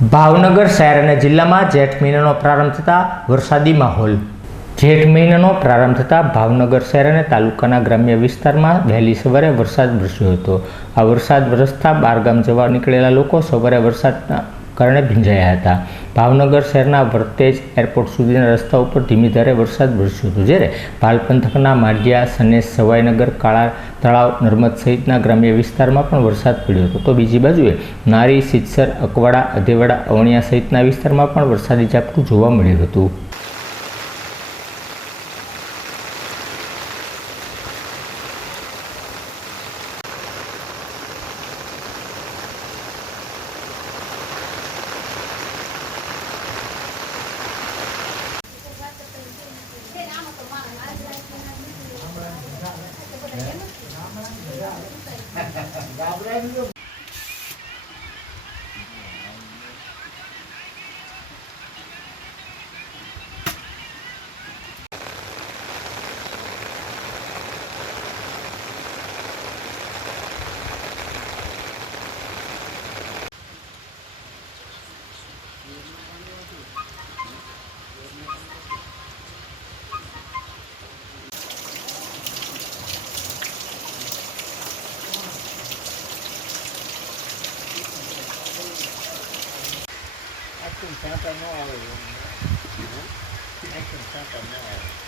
ભાવનગર શહેર અને જિલ્લામાં જેઠ મહિનાનો પ્રારંભ થતાં વરસાદી માહોલ. જેઠ મહિનાનો પ્રારંભ થતાં ભાવનગર શહેર અને તાલુકાના ગ્રામ્ય વિસ્તારમાં વહેલી સવારે વરસાદ વરસ્યો હતો. આ વરસાદ વરસતા બારગામ જવા નીકળેલા લોકો સવારે વરસાદના કારણે ભીંજાયા હતા. ભાવનગર શહેરના વર્તેજ એરપોર્ટ સુધીના રસ્તા ઉપર ધીમી ધારે વરસાદ વરસ્યો હતો, જ્યારે પાલ પંથકના માઢિયા સનેસ, સવાઈનગર, કાળા તળાવ, નર્મદ સહિતના ગ્રામ્ય વિસ્તારમાં પણ વરસાદ પડ્યો હતો. તો બીજી બાજુએ નારી, સિત્સર, અકવાડા, અધેવાડા, અવણિયા સહિતના વિસ્તારમાં પણ વરસાદી ઝાપટું જોવા મળ્યું હતું. Gabriel. Action Santa Noel. Action Santa Noel.